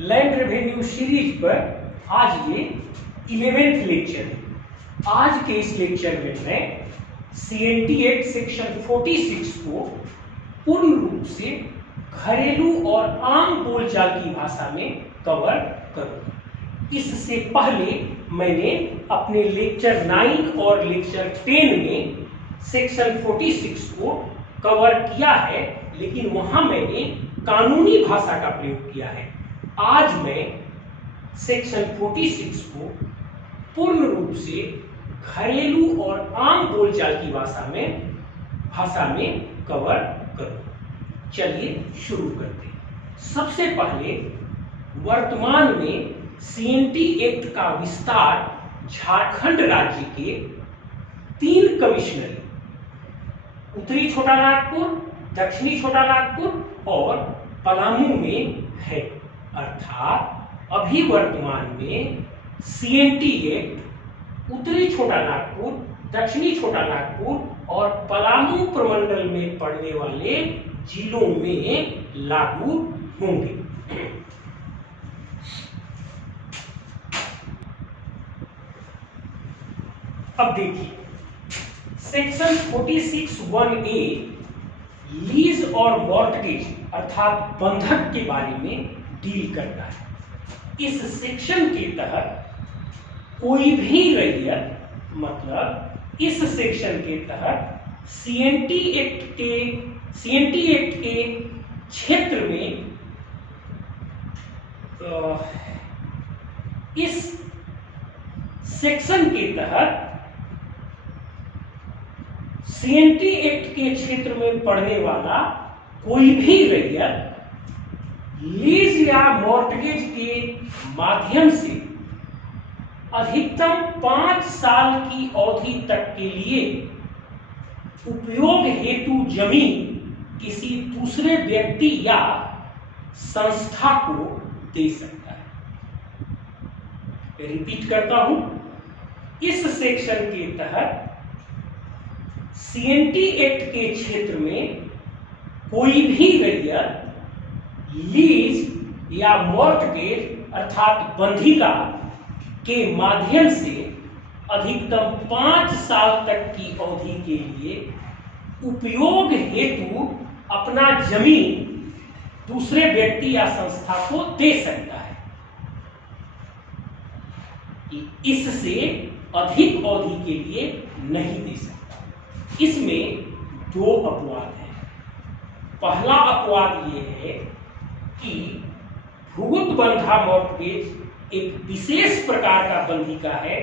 Land revenue series पर आज ये 11th लेक्चर है। आज के इस लेक्चर में मैं CNT एक्ट सेक्शन 46 को पूर्ण रूप से घरेलू और आम बोलचाल की भाषा में कवर करूंगा। इससे पहले मैंने अपने लेक्चर 9 और लेक्चर 10 में सेक्शन 46 को कवर किया है, लेकिन वहां मैंने कानूनी भाषा का प्रयोग किया है। आज मैं सेक्शन 46 को पूर्ण रूप से घरेलू और आम बोलचाल की भाषा में कवर करूंगा। चलिए शुरू करते हैं। सबसे पहले वर्तमान में CNT एक्ट का विस्तार झारखंड राज्य के 3 कमिश्नरी, उत्तरी छोटा नागपुर, दक्षिणी छोटा नागपुर और पलामू में है। अर्थात अभी वर्तमान में CNT एक्ट उत्तरी छोटा नागपुर, दक्षिणी छोटा नागपुर और पलामू प्रमंडल में पड़ने वाले जिलों में लागू होंगे। अब देखिए, सेक्शन 46(1)(a) लीज और मॉर्टगेज अर्थात बंधक के बारे में डील करता है। इस सेक्शन के तहत कोई भी रैयत, मतलब इस सेक्शन के तहत CNT एक्ट के क्षेत्र में इस सेक्शन के तहत CNT एक्ट के क्षेत्र में पड़ने वाला कोई भी रैयत लीज या मॉर्टगेज के माध्यम से अधिकतम 5 साल की अवधि तक के लिए उपयोग हेतु जमीन किसी दूसरे व्यक्ति या संस्था को दे सकता है। रिपीट करता हूं, इस सेक्शन के तहत CNT एक्ट के क्षेत्र में कोई भी रैयत लीज या मॉर्टगेज अर्थात बंधिका के माध्यम से अधिकतम 5 साल तक की अवधि के लिए उपयोग हेतु अपना जमीन दूसरे व्यक्ति या संस्था को दे सकता है। इससे अधिक अवधि के लिए नहीं दे सकता। इसमें 2 अपवाद हैं। पहला अपवाद यह है कि भूत बंधा मॉर्टगेज एक विशेष प्रकार का बंधिका है,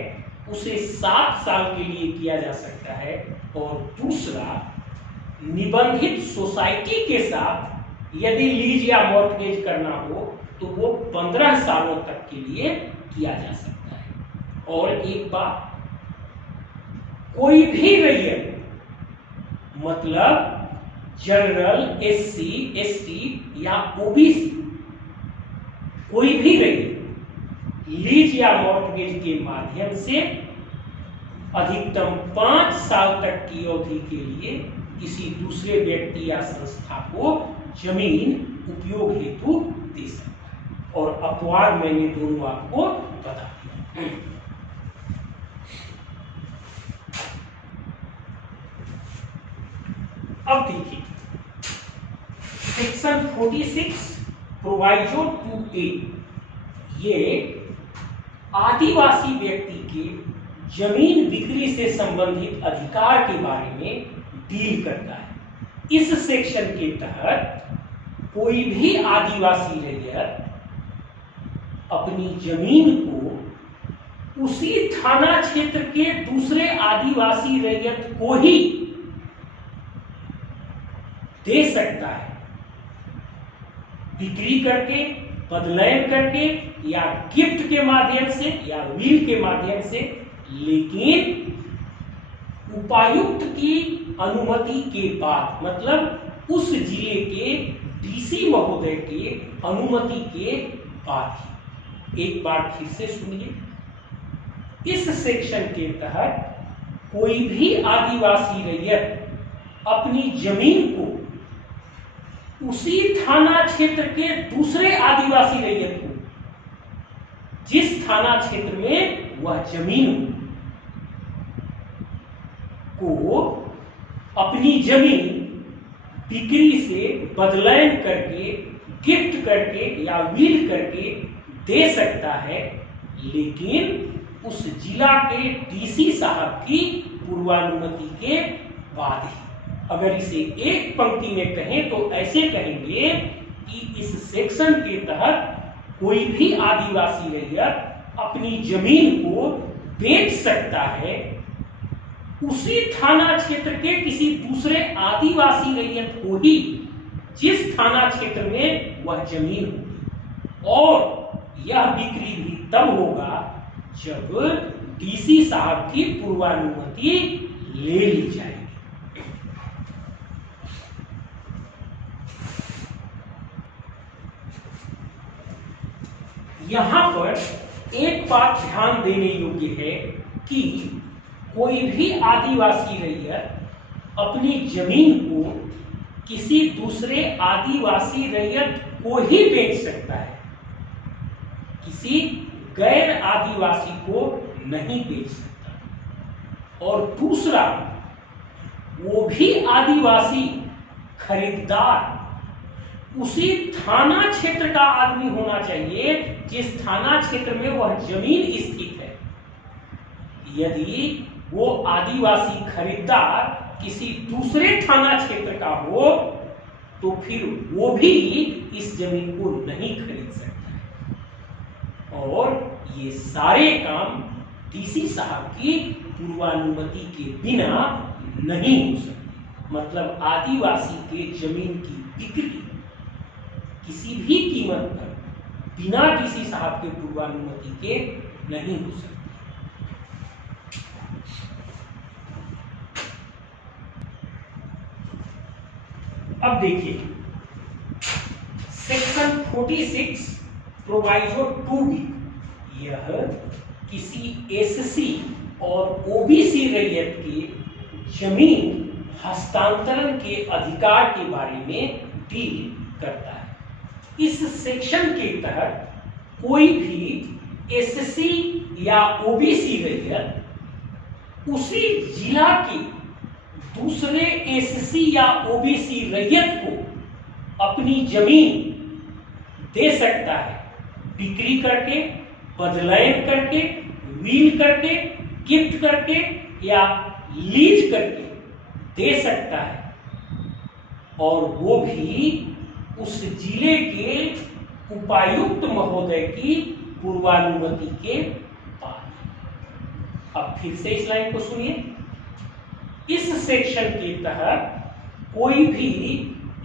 उसे 7 साल के लिए किया जा सकता है। और दूसरा, निबंधित सोसाइटी के साथ यदि लीज या मॉर्टगेज करना हो तो वो 15 सालों तक के लिए किया जा सकता है। और एक बात, कोई भी रैयत, मतलब जनरल, SC, ST या OBC, कोई भी रैयत लीज या मॉर्टगेज के माध्यम से अधिकतम 5 साल तक की अवधि के लिए किसी दूसरे व्यक्ति या संस्था को जमीन उपयोग हेतु दे सकता है। और अपवाद मैंने दोनों आपको बता दिया। अब देखिए, सेक्शन 46 प्रोवाइजो 2A ये आदिवासी व्यक्ति के जमीन बिक्री से संबंधित अधिकार के बारे में डील करता है। इस सेक्शन के तहत कोई भी आदिवासी रैयत अपनी जमीन को उसी थाना क्षेत्र के दूसरे आदिवासी रैयत को ही दे सकता है, बिक्री करके, बदलैन करके या गिफ्ट के माध्यम से या विल के माध्यम से, लेकिन उपायुक्त की अनुमति के बाद, मतलब उस जिले के DC महोदय के अनुमति के बाद ही। एक बार फिर से सुनिए, इस सेक्शन के तहत कोई भी आदिवासी रैयत अपनी जमीन को उसी थाना क्षेत्र के दूसरे आदिवासी रैयत को जिस थाना क्षेत्र में वह जमीन को अपनी जमीन बिक्री से बदलैन करके, गिफ्ट करके या विल करके दे सकता है, लेकिन उस जिला के डीसी साहब की पूर्वानुमति के बाद ही। अगर इसे एक पंक्ति में कहें तो ऐसे कहेंगे कि इस सेक्शन के तहत कोई भी आदिवासी रैयत अपनी जमीन को बेच सकता है उसी थाना क्षेत्र के किसी दूसरे आदिवासी रैयत को ही, जिस थाना क्षेत्र में वह जमीन होगी। और यह बिक्री भी तब होगा जब डीसी साहब की पूर्वानुमति ले ली जाएगी। यहां पर एक बात ध्यान देने योग्य है कि कोई भी आदिवासी रैयत अपनी जमीन को किसी दूसरे आदिवासी रैयत को ही बेच सकता है, किसी गैर आदिवासी को नहीं बेच सकता। और दूसरा, वो भी आदिवासी खरीदार उसी थाना क्षेत्र का आदमी होना चाहिए जिस थाना क्षेत्र में वह जमीन स्थित है। यदि वो आदिवासी खरीदार किसी दूसरे थाना क्षेत्र का हो तो फिर वो भी इस जमीन को नहीं खरीद सकता है। और ये सारे काम डीसी साहब की पूर्वानुमति के बिना नहीं हो सकते। मतलब आदिवासी के जमीन की बिक्री किसी भी कीमत पर बिना डीसी साहब के पूर्वानुमति के नहीं हो सकती। अब देखिए सेक्शन 46 प्रोवाइजो 2B, यह किसी एससी और ओबीसी रैयत के जमीन हस्तांतरण के अधिकार के बारे में डील करता है। इस सेक्शन के तहत कोई भी एससी या ओबीसी रैयत उसी जिला की दूसरे एससी या ओबीसी रैयत को अपनी जमीन दे सकता है, बिक्री करके, बदलैन करके, वील करके, गिफ्ट करके या लीज करके दे सकता है, और वो भी उस जिले के उपायुक्त महोदय की पूर्वानुमति के बाद। अब फिर से इस लाइन को सुनिए। इस सेक्शन के तहत कोई भी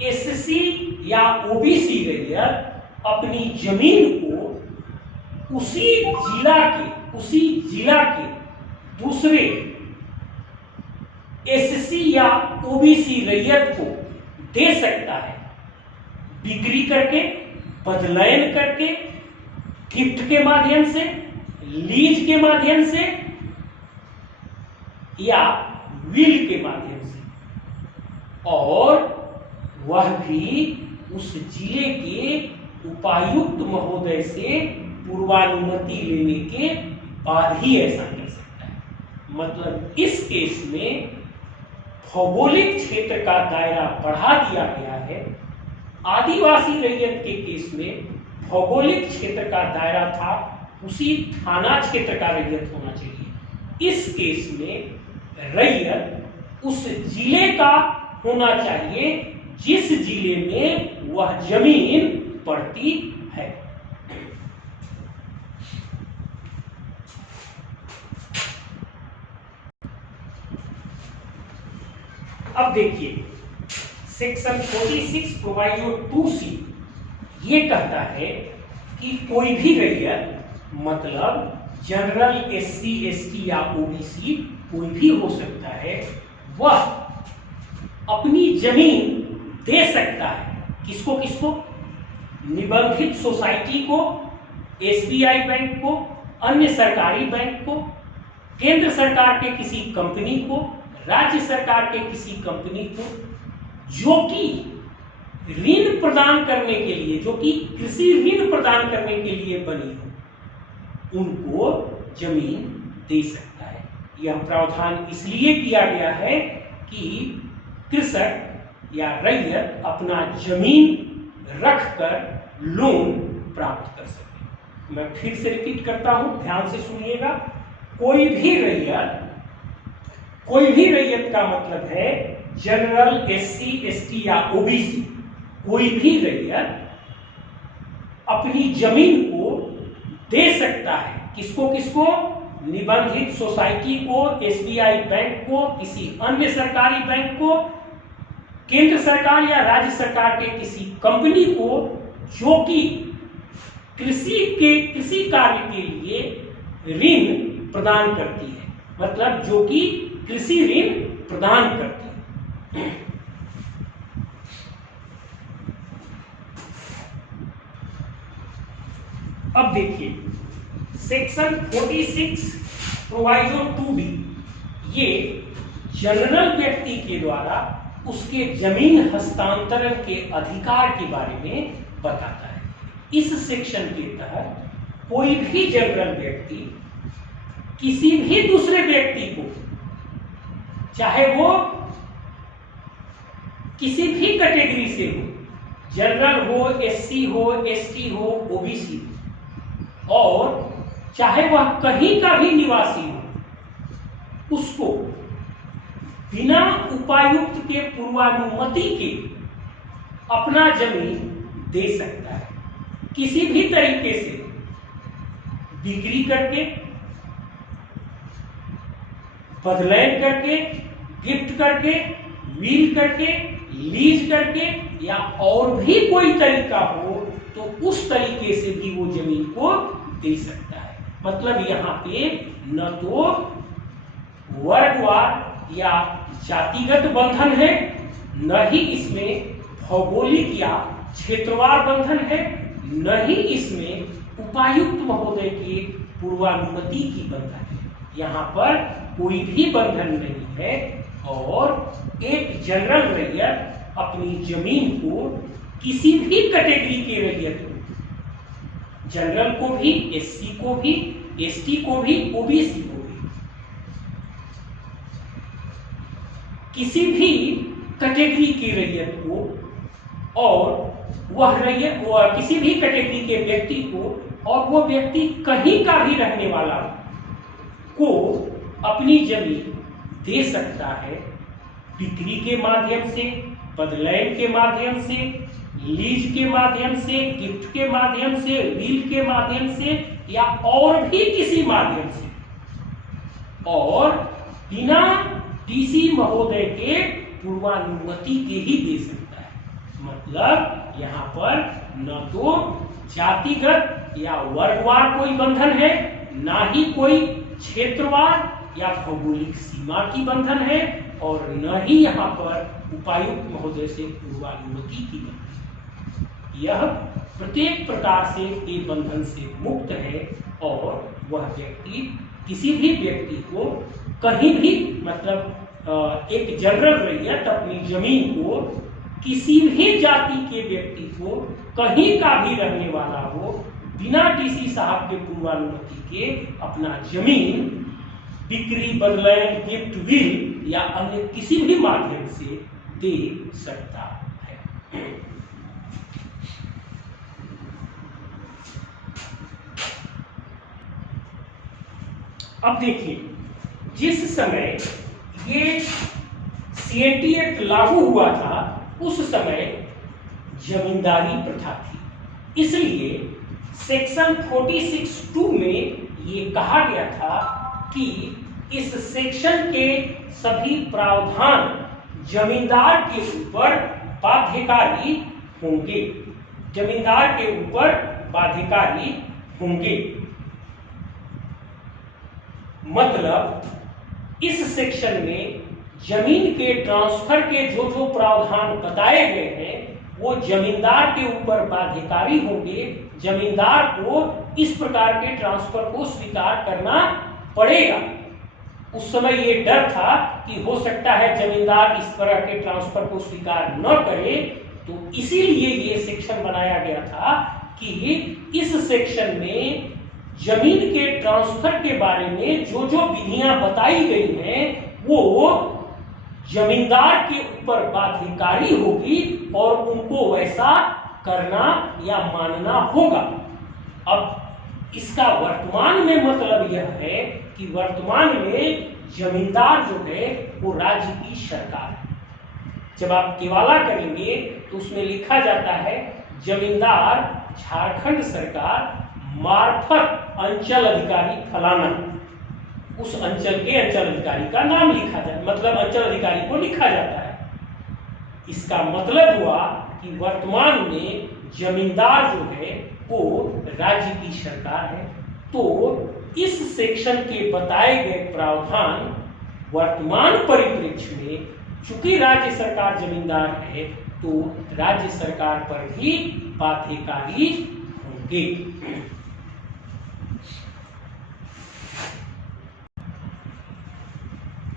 एससी या ओबीसी रैयत अपनी जमीन को उसी जिला के दूसरे एससी या ओबीसी रैयत को दे सकता है, बिक्री करके, बदलैन करके, गिफ्ट के माध्यम से, लीज के माध्यम से या विल के माध्यम से, और वह भी उस जिले के उपायुक्त महोदय से पूर्वानुमति लेने के बाद ही ऐसा कर सकता है। मतलब इस केस में भौगोलिक क्षेत्र का दायरा बढ़ा दिया गया है। आदिवासी रैयत के केस में भौगोलिक क्षेत्र का दायरा था उसी थाना क्षेत्र का रैयत होना चाहिए। इस केस में रैयत उस जिले का होना चाहिए जिस जिले में वह जमीन पड़ती है। अब देखिए सेक्शन 46 प्रोवाइजो 2C ये कहता है कि कोई भी रैयत, मतलब जनरल एससी एसटी या ओबीसी कोई भी हो सकता है, वह अपनी जमीन दे सकता है। किसको किसको? निबंधित सोसाइटी को, एसबीआई बैंक को, अन्य सरकारी बैंक को, केंद्र सरकार के किसी कंपनी को, राज्य सरकार के किसी कंपनी को, जो कि ऋण प्रदान करने के लिए, जो कि कृषि ऋण प्रदान करने के लिए बनी हो, उनको जमीन दे सकता है। यह प्रावधान इसलिए किया गया है कि कृषक या रैयत अपना जमीन रखकर लोन प्राप्त कर सके। मैं फिर से रिपीट करता हूं, ध्यान से सुनिएगा। कोई भी रैयत का मतलब है जनरल, एससी, एसटी या ओबीसी। कोई भी रैयत अपनी जमीन को दे सकता है। किसको किसको? निबंधित सोसाइटी को, एसबीआई बैंक को, किसी अन्य सरकारी बैंक को, केंद्र सरकार या राज्य सरकार के किसी कंपनी को जो कि कृषि कार्य के लिए ऋण प्रदान करती है, मतलब जो कि कृषि ऋण प्रदान करती है। अब देखिए सेक्शन 46 प्रोवाइजो 2B, ये जनरल व्यक्ति के द्वारा उसके जमीन हस्तांतरण के अधिकार के बारे में बताता है। इस सेक्शन के तहत कोई भी जनरल व्यक्ति किसी भी दूसरे व्यक्ति को, चाहे वो किसी भी कैटेगरी से हो, जनरल हो, एससी हो, एसटी हो, ओबीसी, और चाहे वह कहीं का भी निवासी हो, उसको बिना उपायुक्त के पूर्वानुमति के अपना जमीन दे सकता है। किसी भी तरीके से बिक्री करके, बदलैन करके, गिफ्ट करके, विल करके, लीज करके या और भी कोई तरीका हो तो उस तरीके से भी वो जमीन को दे सकता है। मतलब यहाँ पे न तो वर्गवार या जातिगत बंधन है, न ही इसमें भौगोलिक या क्षेत्रवार बंधन है, न ही इसमें उपायुक्त महोदय के पूर्वानुमति की बंधन है। यहाँ पर कोई भी बंधन नहीं है और एक जनरल रैयत अपनी जमीन को किसी भी कैटेगरी के रैयत को, जनरल को भी, एससी को भी, एसटी को भी, ओबीसी को भी, किसी भी कैटेगरी की रैयत को और वह रैयत किसी भी कैटेगरी के व्यक्ति को, और वो व्यक्ति कहीं का भी रहने वाला को अपनी जमीन दे सकता है बिक्री के माध्यम से, बदलैन के माध्यम से, लीज के माध्यम से, गिफ्ट के माध्यम से, विल के माध्यम से या और भी किसी माध्यम से, और बिना डीसी महोदय के पूर्वानुमति के ही दे सकता है। मतलब यहाँ पर न तो जातिगत या वर्गवार कोई बंधन है, ना ही कोई क्षेत्रवार या भौगोलिक सीमा की बंधन है, और न ही यहाँ पर उपायुक्त महोदय से पूर्वानुमति की बंधन। यह प्रत्येक प्रकार से ये बंधन से मुक्त है और वह व्यक्ति किसी भी व्यक्ति को कहीं भी, मतलब एक जनरल रैयत अपनी जमीन को किसी भी जाति के व्यक्ति को कहीं का भी रहने वाला हो, बिना डीसी साहब के पूर्वानुमति के अपना जमीन बिक्री, बदलैन, गिफ्ट, विल या अन्य किसी भी माध्यम से दे सकता है। अब देखिए, जिस समय ये सीएनटी एक्ट लागू हुआ था उस समय जमींदारी प्रथा थी, इसलिए सेक्शन 46(2) में ये कहा गया था कि इस सेक्शन के सभी प्रावधान जमींदार के ऊपर बाध्यकारी होंगे, जमींदार के ऊपर बाध्यकारी होंगे। मतलब इस सेक्शन में जमीन के ट्रांसफर के जो जो प्रावधान बताए गए हैं वो जमींदार के ऊपर बाध्यकारी होंगे। जमींदार को इस प्रकार के ट्रांसफर को स्वीकार करना पड़ेगा। उस समय ये डर था कि हो सकता है जमींदार इस तरह के ट्रांसफर को स्वीकार न करे, तो इसीलिए ये सेक्शन बनाया गया था कि इस सेक्शन में जमीन के ट्रांसफर के बारे में जो जो विधियां बताई गई हैं वो जमींदार के ऊपर बाध्यकारी होगी और उनको वैसा करना या मानना होगा। अब इसका वर्तमान में मतलब यह है कि वर्तमान में जमींदार जो है वो राज्य की सरकार है। जब आप केवाला करेंगे तो उसमें लिखा जाता है जमींदार झारखंड सरकार मार्फत अंचल अधिकारी फलाना, उस अंचल के अंचल अधिकारी का नाम लिखा जाए, मतलब अंचल अधिकारी को लिखा जाता है। इसका मतलब हुआ कि वर्तमान में जमींदार जो है वो राज्य की सरकार है। तो इस सेक्शन के बताए गए प्रावधान वर्तमान परिप्रेक्ष्य में चूंकि राज्य सरकार जमींदार है तो राज्य सरकार पर भी बाध्यकारी होंगे।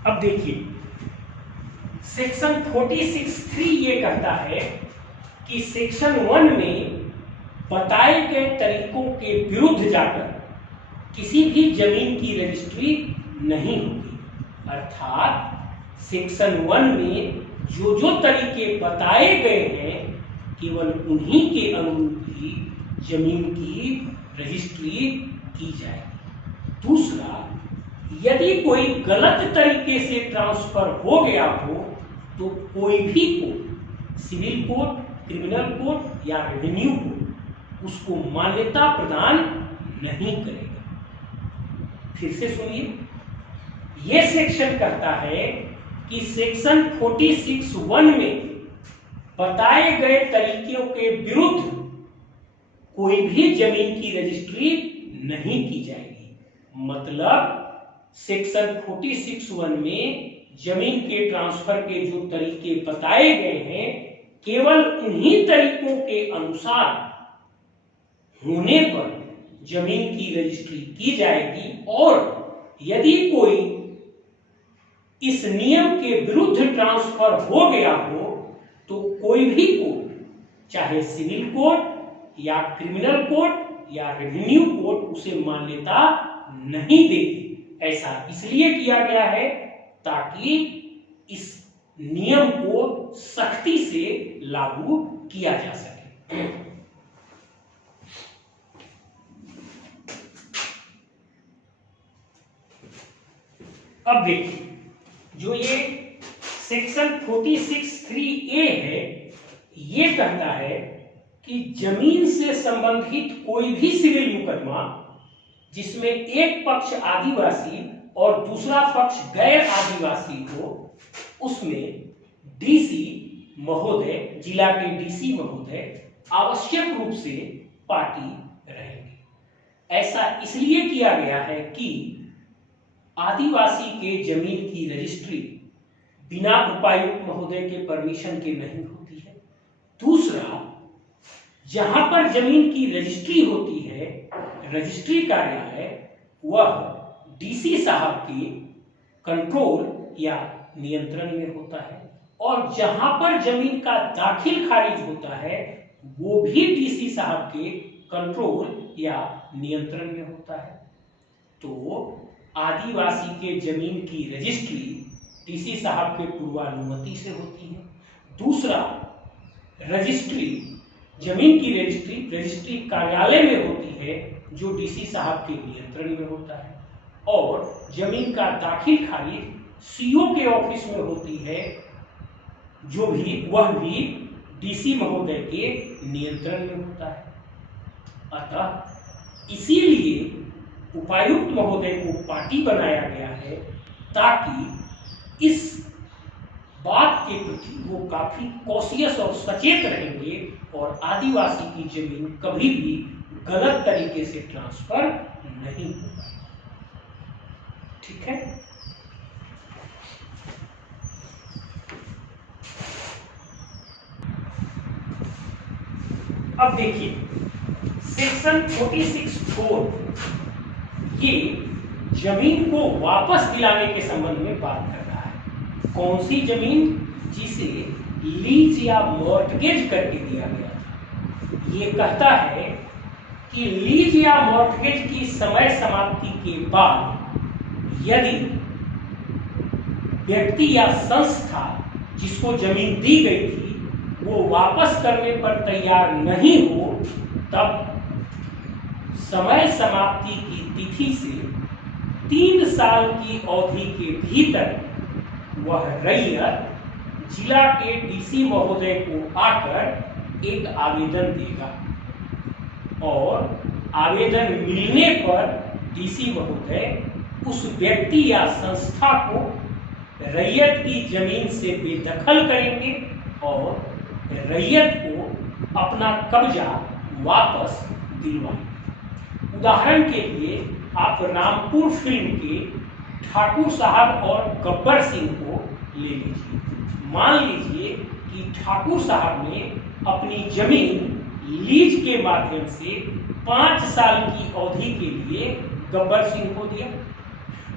अब देखिए सेक्शन 46(3) ये कहता है कि सेक्शन 1 में बताए गए तरीकों के विरुद्ध जाकर किसी भी जमीन की रजिस्ट्री नहीं होगी। अर्थात सेक्शन 1 में जो जो तरीके बताए गए हैं केवल उन्हीं के अनुरूप ही जमीन की रजिस्ट्री की जाएगी। दूसरा, यदि कोई गलत तरीके से ट्रांसफर हो गया हो तो कोई भी court, civil court, criminal court या रेवेन्यू कोर्ट उसको मान्यता प्रदान नहीं करेगा। फिर से सुनिए, यह सेक्शन कहता है कि सेक्शन 46(1) में बताए गए तरीकों के विरुद्ध कोई भी जमीन की रजिस्ट्री नहीं की जाएगी। मतलब सेक्शन 46(1) में जमीन के ट्रांसफर के जो तरीके बताए गए हैं केवल उन्हीं तरीकों के अनुसार होने पर जमीन की रजिस्ट्री की जाएगी और यदि कोई इस नियम के विरुद्ध ट्रांसफर हो गया हो तो कोई भी कोर्ट, चाहे सिविल कोर्ट या क्रिमिनल कोर्ट या रेवेन्यू कोर्ट उसे मान्यता नहीं देगी। ऐसा इसलिए किया गया है ताकि इस नियम को सख्ती से लागू किया जा सके। अब देखिए, जो ये सेक्शन 46(3)(a) है, ये कहता है कि जमीन से संबंधित कोई भी सिविल मुकदमा जिसमें एक पक्ष आदिवासी और दूसरा पक्ष गैर आदिवासी हो, उसमें डीसी महोदय, जिला के डीसी महोदय आवश्यक रूप से पार्टी रहेंगे। ऐसा इसलिए किया गया है कि आदिवासी के जमीन की रजिस्ट्री बिना उपायुक्त महोदय के परमिशन के नहीं होती है। दूसरा, जहां पर जमीन की रजिस्ट्री होती है, रजिस्ट्री कार्यालय वह डीसी साहब के कंट्रोल या नियंत्रण में होता है और जहां पर जमीन का दाखिल खारिज होता है वो भी डीसी साहब के कंट्रोल या नियंत्रण में होता है। तो आदिवासी के जमीन की रजिस्ट्री डीसी साहब के पूर्वानुमति से होती है। दूसरा, रजिस्ट्री, जमीन की रजिस्ट्री कार्यालय में होती है जो डीसी साहब के नियंत्रण में होता है और जमीन का दाखिल खारिज सीओ के ऑफिस में होती है जो भी वह भी डीसी महोदय के नियंत्रण में होता है। अतः इसीलिए उपायुक्त महोदय को पार्टी बनाया गया है ताकि इस बात के प्रति वो काफी कॉशियस और सचेत रहेंगे और आदिवासी की जमीन कभी भी गलत तरीके से ट्रांसफर नहीं होगा। ठीक है। अब देखिए सेक्शन 46(4) ये जमीन को वापस दिलाने के संबंध में बात कर रहा है। कौन सी जमीन? जिसे लीज या मॉर्टगेज करके दिया गया था। ये कहता है कि लीज या मॉर्टगेज की समय समाप्ति के बाद यदि व्यक्ति या संस्था जिसको जमीन दी गई थी वो वापस करने पर तैयार नहीं हो, तब समय समाप्ति की तिथि से 3 साल की अवधि के भीतर वह रैयत जिला के डीसी महोदय को आकर एक आवेदन देगा और आवेदन मिलने पर डीसी महोदय उस व्यक्ति या संस्था को रैयत की जमीन से बेदखल करेंगे और रैयत को अपना कब्जा वापस दिलवाएंगे। उदाहरण के लिए आप रामपुर फिल्म के ठाकुर साहब और गब्बर सिंह को ले लीजिए। मान लीजिए कि ठाकुर साहब ने अपनी जमीन लीज के माध्यम से 5 साल की अवधि के लिए गब्बर सिंह को दिया।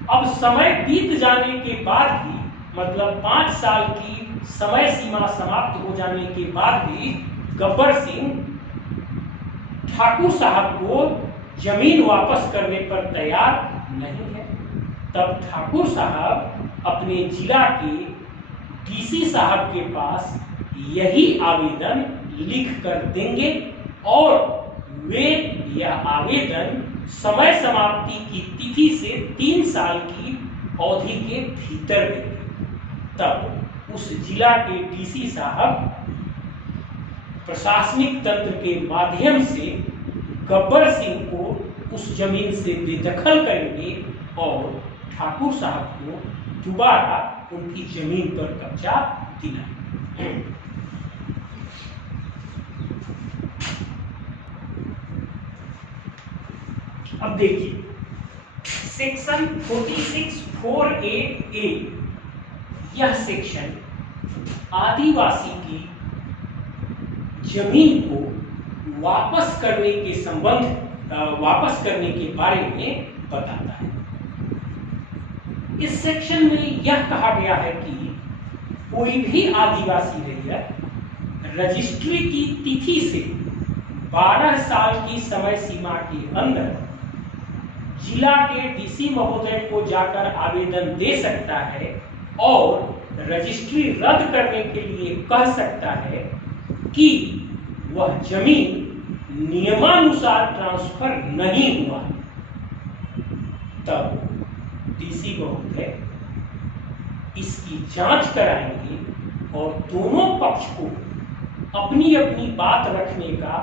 अब समय बीत जाने के बाद भी, मतलब 5 साल की समय सीमा समाप्त हो जाने के बाद भी गब्बर सिंह ठाकुर साहब को जमीन वापस करने पर तैयार नहीं है, तब ठाकुर साहब अपने जिला के डीसी साहब के पास यही आवेदन लिख कर देंगे और वे यह आवेदन समय समाप्ति की तिथि से 3 साल की अवधि के भीतर देंगे। तब उस जिला के डीसी साहब प्रशासनिक तंत्र के माध्यम से गब्बर सिंह को उस जमीन से बेदखल करेंगे और ठाकुर साहब को दोबारा उनकी जमीन पर कब्जा दिलाएंगे। अब देखिए सेक्शन 46(4)A यह सेक्शन आदिवासी की जमीन को वापस करने के बारे में बताता है। इस सेक्शन में यह कहा गया है कि कोई भी आदिवासी रैयत रजिस्ट्री की तिथि से 12 साल की समय सीमा के अंदर जिला के डीसी महोदय को जाकर आवेदन दे सकता है और रजिस्ट्री रद्द करने के लिए कह सकता है कि वह जमीन नियमानुसार ट्रांसफर नहीं हुआ। तब डीसी महोदय इसकी जांच कराएंगे और दोनों पक्ष को अपनी अपनी बात रखने का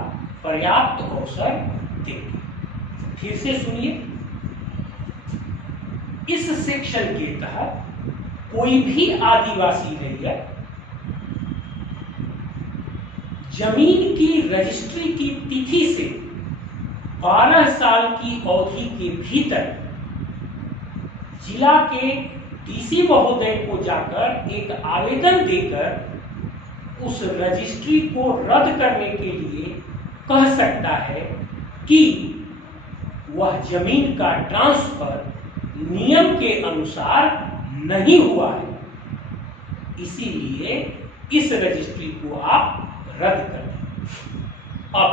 पर्याप्त अवसर देंगे। फिर से सुनिए, इस सेक्शन के तहत कोई भी आदिवासी रैयत जमीन की रजिस्ट्री की तिथि से 12 साल की अवधि के भीतर जिला के डीसी महोदय को जाकर एक आवेदन देकर उस रजिस्ट्री को रद्द करने के लिए कह सकता है कि वह जमीन का ट्रांसफर नियम के अनुसार नहीं हुआ है, इसीलिए इस रजिस्ट्री को आप रद्द कर दें। अब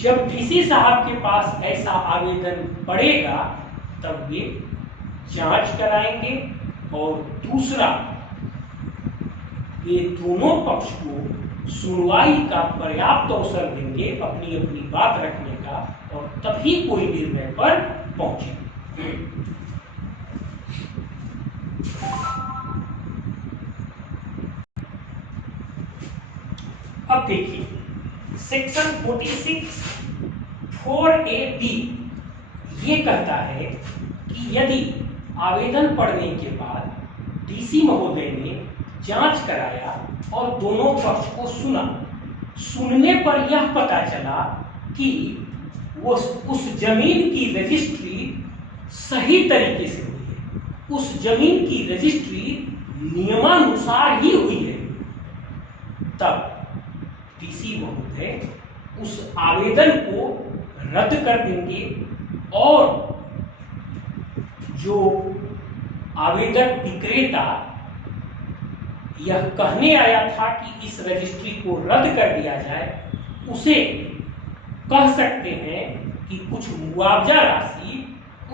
जब डीसी साहब के पास ऐसा आवेदन पड़ेगा तब वे जांच कराएंगे और दूसरा वे दोनों पक्ष को सुनवाई का पर्याप्त अवसर देंगे अपनी अपनी बात रखने का और तभी कोई निर्णय पर पहुंचेंगे। अब देखिए सेक्शन 46(4)A(B) ये कहता है कि यदि आवेदन पढ़ने के बाद डीसी महोदय ने जांच कराया और दोनों पक्ष को सुना, सुनने पर यह पता चला कि वो उस जमीन की रजिस्ट्री सही तरीके से हुई है, उस जमीन की रजिस्ट्री नियमानुसार ही हुई है, तब डीसी महोदय उस आवेदन को रद्द कर देंगे और जो आवेदक विक्रेता यह कहने आया था कि इस रजिस्ट्री को रद्द कर दिया जाए, उसे कह सकते हैं कि कुछ मुआवजा राशि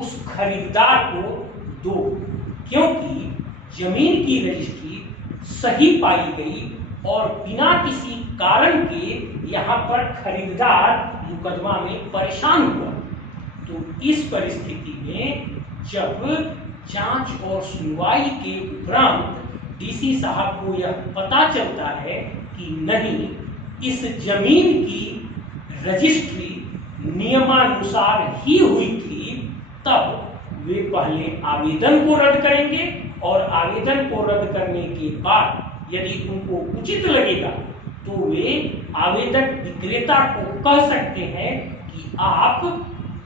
उस खरीदार को दो, क्योंकि जमीन की रजिस्ट्री सही पाई गई और बिना किसी कारण के यहाँ पर खरीदार मुकदमा में परेशान हुआ। तो इस परिस्थिति में जब जांच और सुनवाई के उपरांत डीसी साहब को यह पता चलता है कि नहीं, इस जमीन की रजिस्ट्री नियमानुसार ही हुई थी, तब वे पहले आवेदन को रद्द करेंगे और आवेदन को रद्द करने के बाद यदि उनको उचित लगेगा तो वे आवेदक विक्रेता को कह सकते हैं कि आप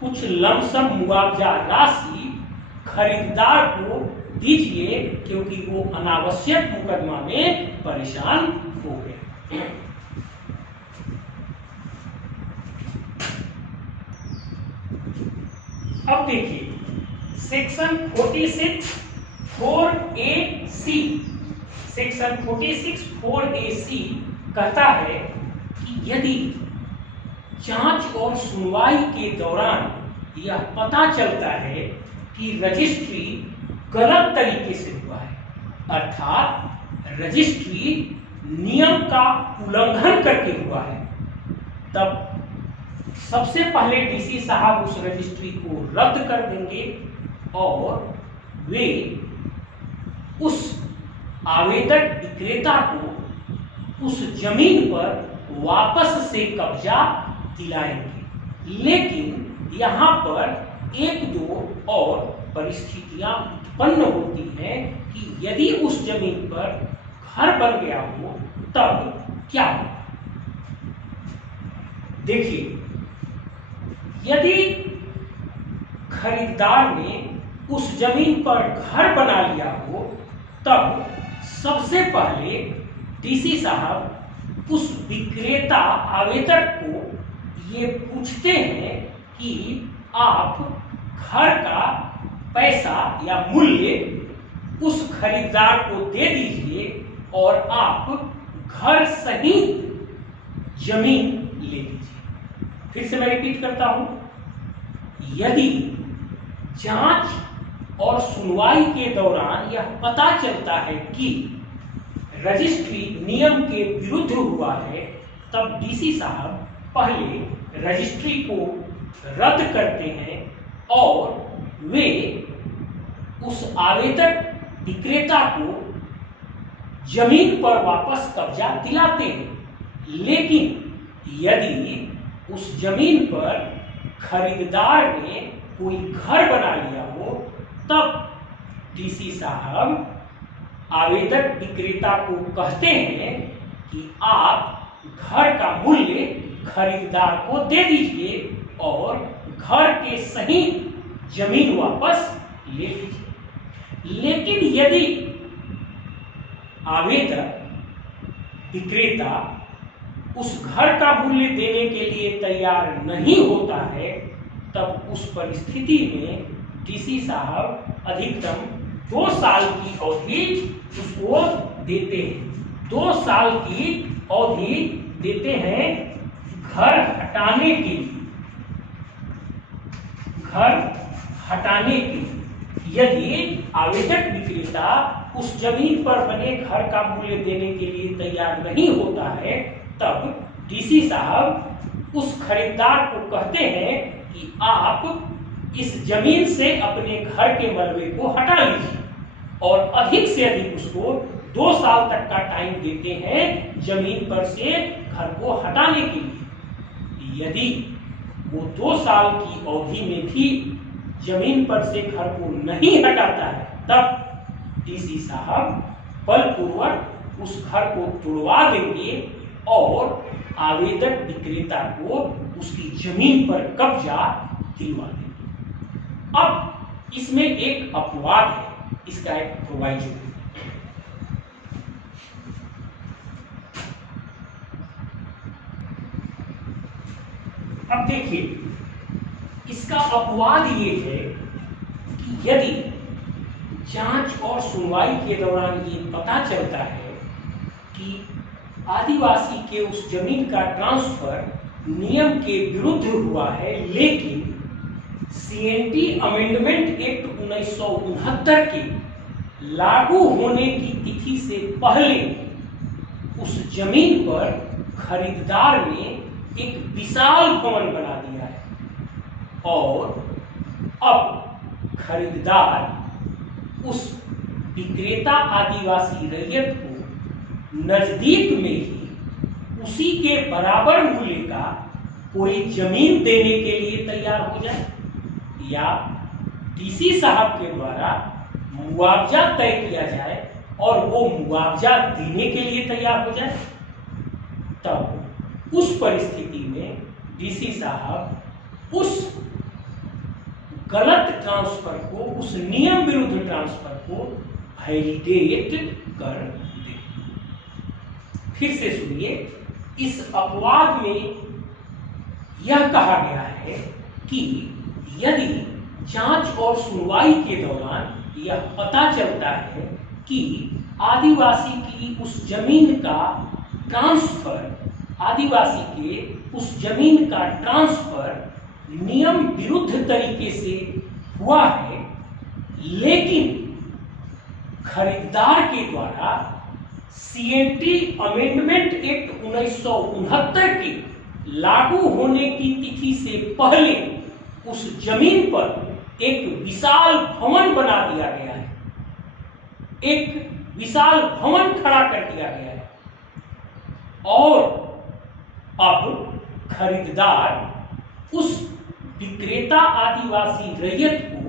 कुछ लमसम मुआवजा राशि खरीदार को दीजिए, क्योंकि वो अनावश्यक मुकदमा में परेशान हो गए। अब देखिए सेक्शन 46 4AC, सेक्शन 46 4AC कहता है कि यदि जांच और सुनवाई के दौरान यह पता चलता है कि रजिस्ट्री गलत तरीके से हुआ है, अर्थात रजिस्ट्री नियम का उल्लंघन करके हुआ है, तब सबसे पहले डीसी साहब उस रजिस्ट्री को रद्द कर देंगे और वे उस आवेदक विक्रेता को उस जमीन पर वापस से कब्जा दिलाएंगे। लेकिन यहाँ पर एक दो और परिस्थितियां उत्पन्न होती हैं कि यदि उस जमीन पर घर बन गया हो तब क्या हो। देखिए, यदि खरीदार ने उस जमीन पर घर बना लिया हो तब सबसे पहले डीसी साहब उस विक्रेता आवेदक को ये पूछते हैं कि आप घर का पैसा या मूल्य उस खरीदार को दे दीजिए और आप घर सहित जमीन ले लीजिए। फिर से मैं रिपीट करता हूं, यदि जांच और सुनवाई के दौरान यह पता चलता है कि रजिस्ट्री नियम के विरुद्ध हुआ है, तब डीसी साहब पहले रजिस्ट्री को रद्द करते हैं और वे उस आवेदक विक्रेता को जमीन पर वापस कब्जा दिलाते हैं। लेकिन यदि उस जमीन पर खरीदार ने कोई घर बना लिया हो तब डीसी साहब आवेदक विक्रेता को कहते हैं कि आप घर का मूल्य खरीदार को दे दीजिए और घर के सही जमीन वापस ले लीजिए। लेकिन यदि आवेदक विक्रेता उस घर का मूल्य देने के लिए तैयार नहीं होता है, तब उस परिस्थिति में डीसी साहब अधिकतम 2 साल की अवधि उसको देते हैं। 2 साल की अवधि देते हैं घर हटाने के लिए, घर हटाने के लिए। यदि आवेदक विक्रेता उस जमीन पर बने घर का मूल्य देने के लिए तैयार नहीं होता है, तब डीसी साहब उस खरीदार को कहते हैं कि आप इस जमीन से अपने घर के मलबे को हटा लीजिए और अधिक से अधिक उसको 2 साल तक का टाइम देते हैं जमीन पर से घर को हटाने के लिए। यदि वो 2 साल की अवधि में भी जमीन पर से घर को नहीं हटाता है, तब डीसी साहब बलपूर्वक उस घर को तुड़वा देंगे और आवेदक विक्रेता को उसकी जमीन पर कब्जा दिलवा देंगे। अब इसमें एक अपवाद है, इसका एक प्रोवाइजो है। अब देखिए, इसका अपवाद ये है कि यदि जांच और सुनवाई के दौरान ये पता चलता है कि आदिवासी के उस जमीन का ट्रांसफर नियम के विरुद्ध हुआ है, लेकिन सीएनटी अमेंडमेंट एक्ट 1969 के लागू होने की तिथि से पहले उस जमीन पर खरीदार ने एक विशाल भवन बना दिया है और अब खरीदार उस विक्रेता आदिवासी रैयत को नजदीक में ही उसी के बराबर मूल्य का कोई जमीन देने के लिए तैयार हो जाए या डीसी साहब के द्वारा मुआवजा तय किया जाए और वो मुआवजा देने के लिए तैयार हो जाए, तब उस परिस्थिति में डीसी साहब उस गलत ट्रांसफर को, उस नियम विरुद्ध ट्रांसफर को वैलिडेट कर दे। फिर से सुनिए, इस अपवाद में यह कहा गया है कि यदि जांच और सुनवाई के दौरान यह पता चलता है कि आदिवासी की उस जमीन का ट्रांसफर, आदिवासी के उस जमीन का ट्रांसफर नियम विरुद्ध तरीके से हुआ है, लेकिन खरीदार के द्वारा सीएनटी अमेंडमेंट एक्ट 1969 के लागू होने की तिथि से पहले उस जमीन पर एक विशाल भवन बना दिया गया है, एक विशाल भवन खड़ा कर दिया गया है और अब खरीदार उस विक्रेता आदिवासी रैयत को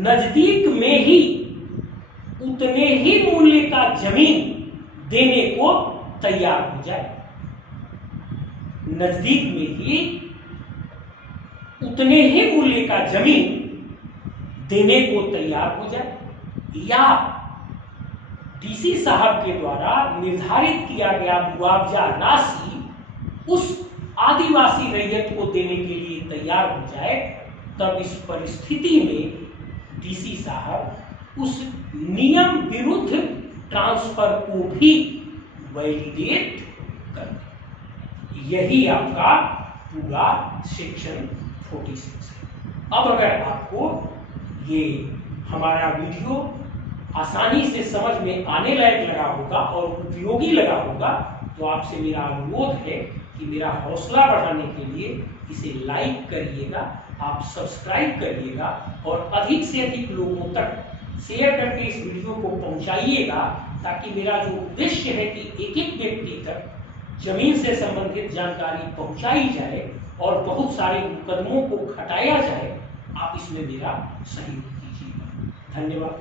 नजदीक में ही उतने ही मूल्य का जमीन देने को तैयार हो जाए, नजदीक में ही उतने ही मूल्य का जमीन देने को तैयार हो जाए, या डीसी साहब के द्वारा निर्धारित किया गया मुआवजा राशि उस आदिवासी रैयत को देने के लिए तैयार हो जाए, तब इस परिस्थिति में डीसी साहब उस नियम विरुद्ध ट्रांसफर को भी वैलिडेट कर दें। यही आपका पूरा सेक्शन 46 है। अब अगर आपको ये हमारा वीडियो आसानी से समझ में आने लायक लगा होगा और उपयोगी लगा होगा, तो आपसे मेरा अनुरोध है कि मेरा हौसला बढ़ाने के लिए इसे लाइक करिएगा, आप सब्सक्राइब करिएगा और अधिक से अधिक लोगों तक शेयर करके इस वीडियो को पहुंचाइएगा, ताकि मेरा जो उद्देश्य है कि एक एक व्यक्ति तक जमीन से संबंधित जानकारी पहुंचाई जाए और बहुत सारे मुकदमों को घटाया जाए, आप इसमें मेरा सहयोग कीजिएगा। धन्यवाद।